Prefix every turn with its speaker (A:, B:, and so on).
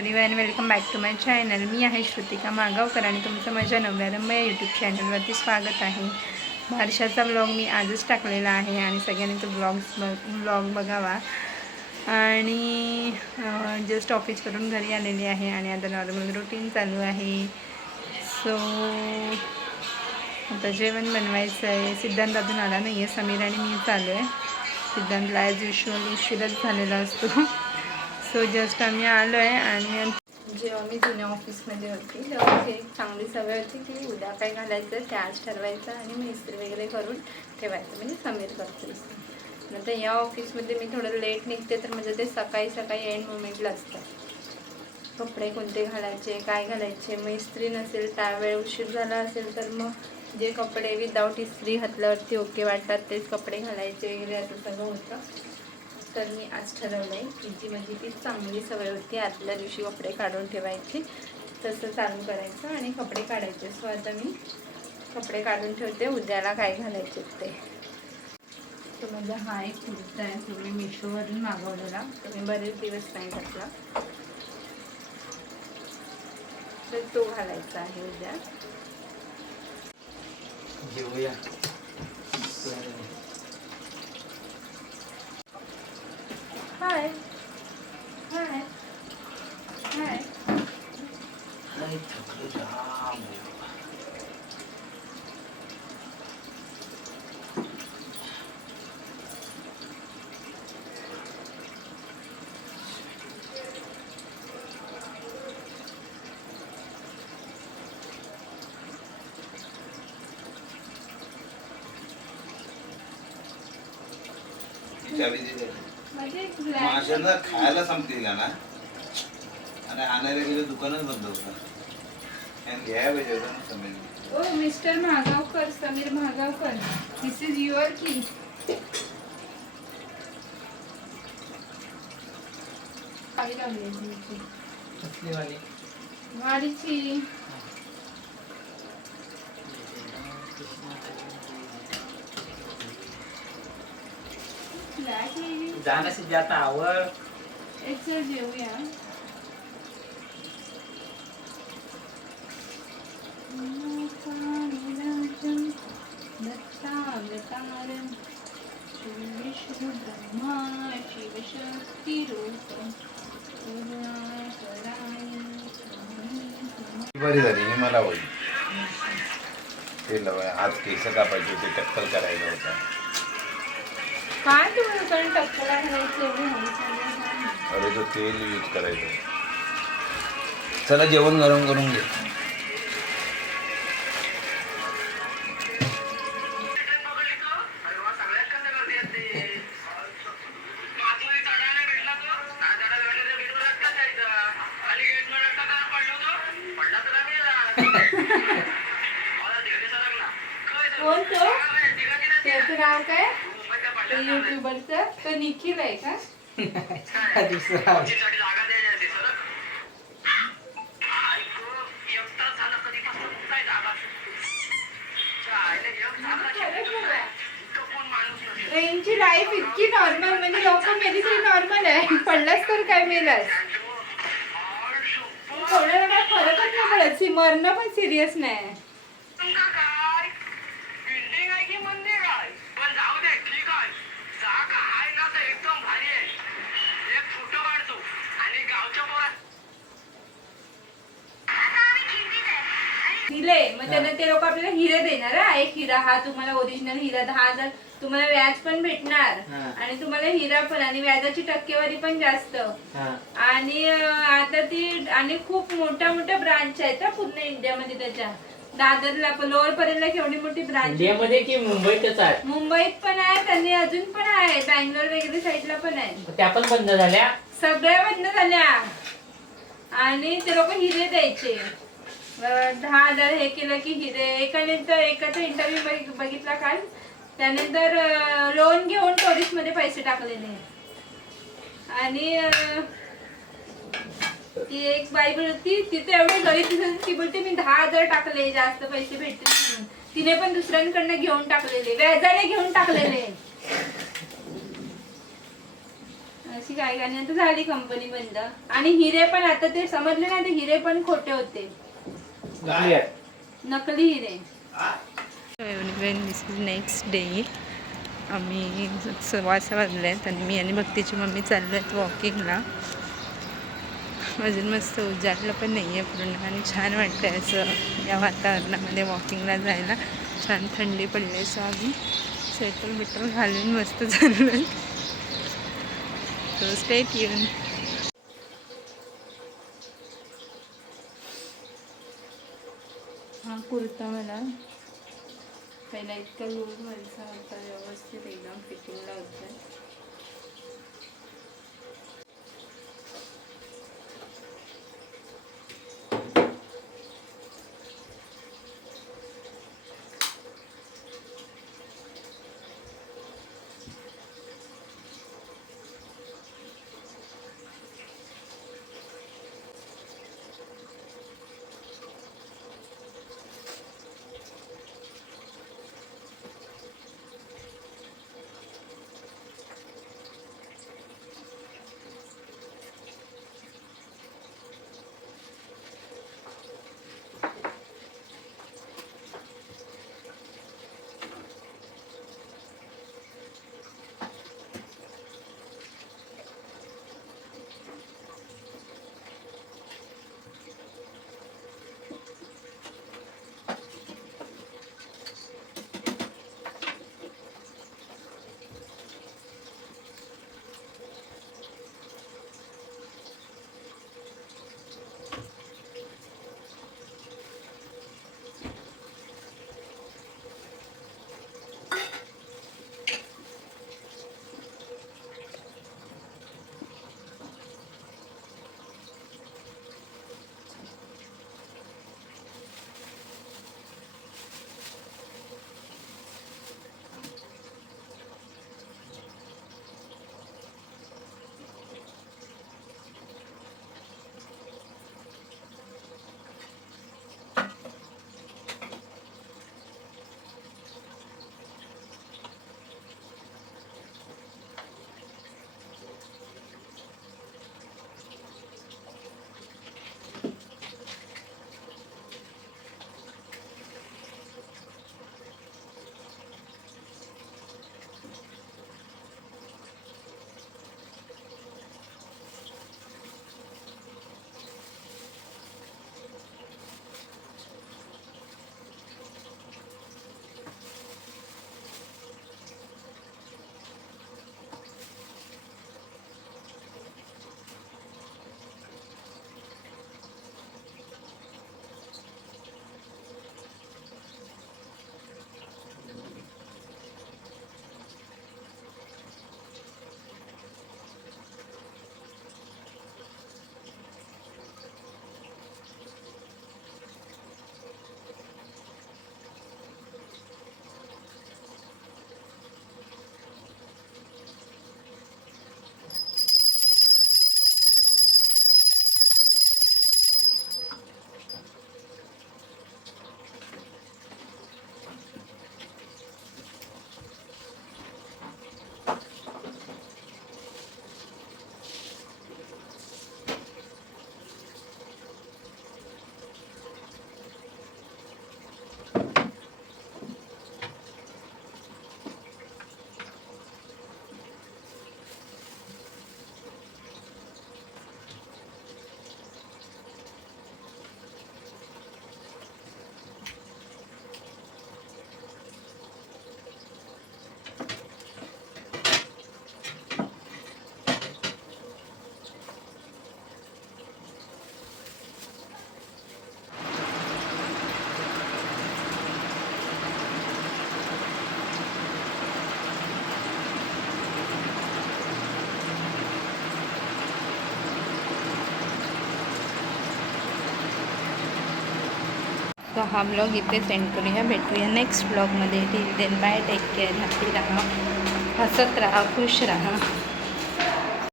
A: Everyone welcome back to my channel मी आहे श्रुतिका मागावकर आणि तुमचं माझ्या नव्या रम्य यूट्यूब चॅनलवरती स्वागत आहे. बारशाचा ब्लॉग मी आजच टाकलेला आहे आणि सगळ्यांनी तो ब्लॉग्स ब ब्लॉग बघावा. आणि जस्ट ऑफिस करून घरी आलेली आहे आणि आता नॉर्मल रुटीन चालू आहे. सो आता जेवण बनवायचं आहे सिद्धांत अजून आला नाही आहे समीर आणि मी चालू आहे. सिद्धांतला ॲज युशुअल उशिरच झालेला असतो. सो जस्ट आम्ही आलो आहे आणि जेव्हा मी जुन्या ऑफिसमध्ये होती तेव्हा माझी एक चांगली सवय होती की उद्या काय घालायचं ते आज ठरवायचं आणि मी इस्त्री वगैरे करून ठेवायचं म्हणजे समीर करतो नंतर या ऑफिसमध्ये मी थोडं लेट निघते तर म्हणजे ते सकाळी सकाळी एंड मोमेंटला असतं कपडे कोणते घालायचे काय घालायचे मग इस्त्री नसेल त्यावेळ उशीर झाला असेल तर मग जे कपडे विदाऊट इस्त्री घातल्यावरती ओके वाटतात तेच कपडे घालायचे वगैरे असं सगळं होतं. तर मी आज ठरवलं आहे की जी माझी ती चांगली सवय होती आदल्या दिवशी कपडे काढून ठेवायची तसं चालू करायचं आणि कपडे काढायचे. सो आता मी कपडे काढून ठेवते उद्याला काय घालायचे ते. तो माझा हा एक कुर्ता आहे तो मी मिशोवरून मागवलेला. तो मी बरेच दिवस नाही घातला. तर तो घालायचा आहे उद्या. Hi.
B: Hi. Hi. Hi,
C: takılacağım. Tabii
A: dinledim.
C: माशांना खायला संपतील का ना? आणि आणायला गेलं दुकानच बंद होतं. आणि घ्यायला पाहिजे होतं ना समजेल
A: ओ mister Mahagaonkar Sameer Mahagaonkar this is your की
B: वाली जाण्याची जाता आवड
A: एक जर जेवूया
C: बरी झाली हे मला होईल. ते लव आज केस कापायचे होते टक्कल करायचं होतं.
A: काय
C: अरे तो तेल यूज करायचं. चला जेवण गरम करून घे.
A: कोण तो? त्याचं नाव काय? ते युट्यूबरचं तो निखिल आहे का?
B: दुसरा
A: ट्रेनची लाईफ इतकी नॉर्मल म्हणजे लोक मेली तरी नॉर्मल आहे. पडलास तर काय मेलास? कोणाला काय फरकच नाही पडत. सी मरणं पण सिरियस नाही. दिले मग त्यांना ते लोक आपल्याला हिरे देणार हा. एक हिरा हा तुम्हाला ओरिजिनल हिरा दहा हजार तुम्हाला व्याज पण भेटणार.
B: हा.
A: आणि तुम्हाला हिरा पण आणि व्याजाची टक्केवारी पण जास्त.
B: हा.
A: आणि अं, आता ती आणि खूप मोठ्या मोठ्या ब्रांच आहेत हा पूर्ण इंडियामध्ये त्याच्या. दादरला लोअर पर्यंत केवढी मोठी ब्रांच
B: इंडियामध्ये की मुंबईतच आहे
A: मुंबईत पण आहेत आणि अजून पण आहे बँगलोर वगैरे साईडला पण आहे.
B: त्या पण बंद झाल्या?
A: सगळ्या बंद झाल्या. आणि ते लोक हिरे द्यायचे. दहा हजार हे केलं की हिरे एकाचा इंटरव्ह्यू बघितला काल. त्यानंतर लोन घेऊन टोरिस्टमध्ये पैसे टाकलेले आणि ती एक बाई होती तिथे एवढी गरीब ती बोलते मी दहा हजार टाकले जास्त पैसे भेटतील तिने पण दुसऱ्यांकडनं घेऊन टाकलेले व्याजाने घेऊन टाकलेले. अशी काय काय आता झाली कंपनी बंद. आणि हिरे पण आता ते समजले ना ते हिरे पण खोटे होते. नकली हिरे
C: हा?
A: Everyone this is next day आम्ही सव्वा सहा वाजले आहेत आणि मी आणि भक्तीची मम्मी चाललो आहेत वॉकिंगला अजून मस्त उजाडलं पण नाही आहे पूर्ण आणि छान वाटतं आहे असं या वातावरणामध्ये वॉकिंगला जायला. छान थंडी पडली आहे सो आम्ही स्वेटर बिटर घालून मस्त चाललो आहे सो स्टेट येऊन हा कुर्ता मला पहिला इतका लूज व्हायचा होता व्यवस्थित एकदम फिटिंगला होतं. तो हा ब्लॉग इथे सेंड करूया. भेटूया नेक्स्ट ब्लॉगमध्ये till then bye take care happy राहा हसत राहा खुश राहा.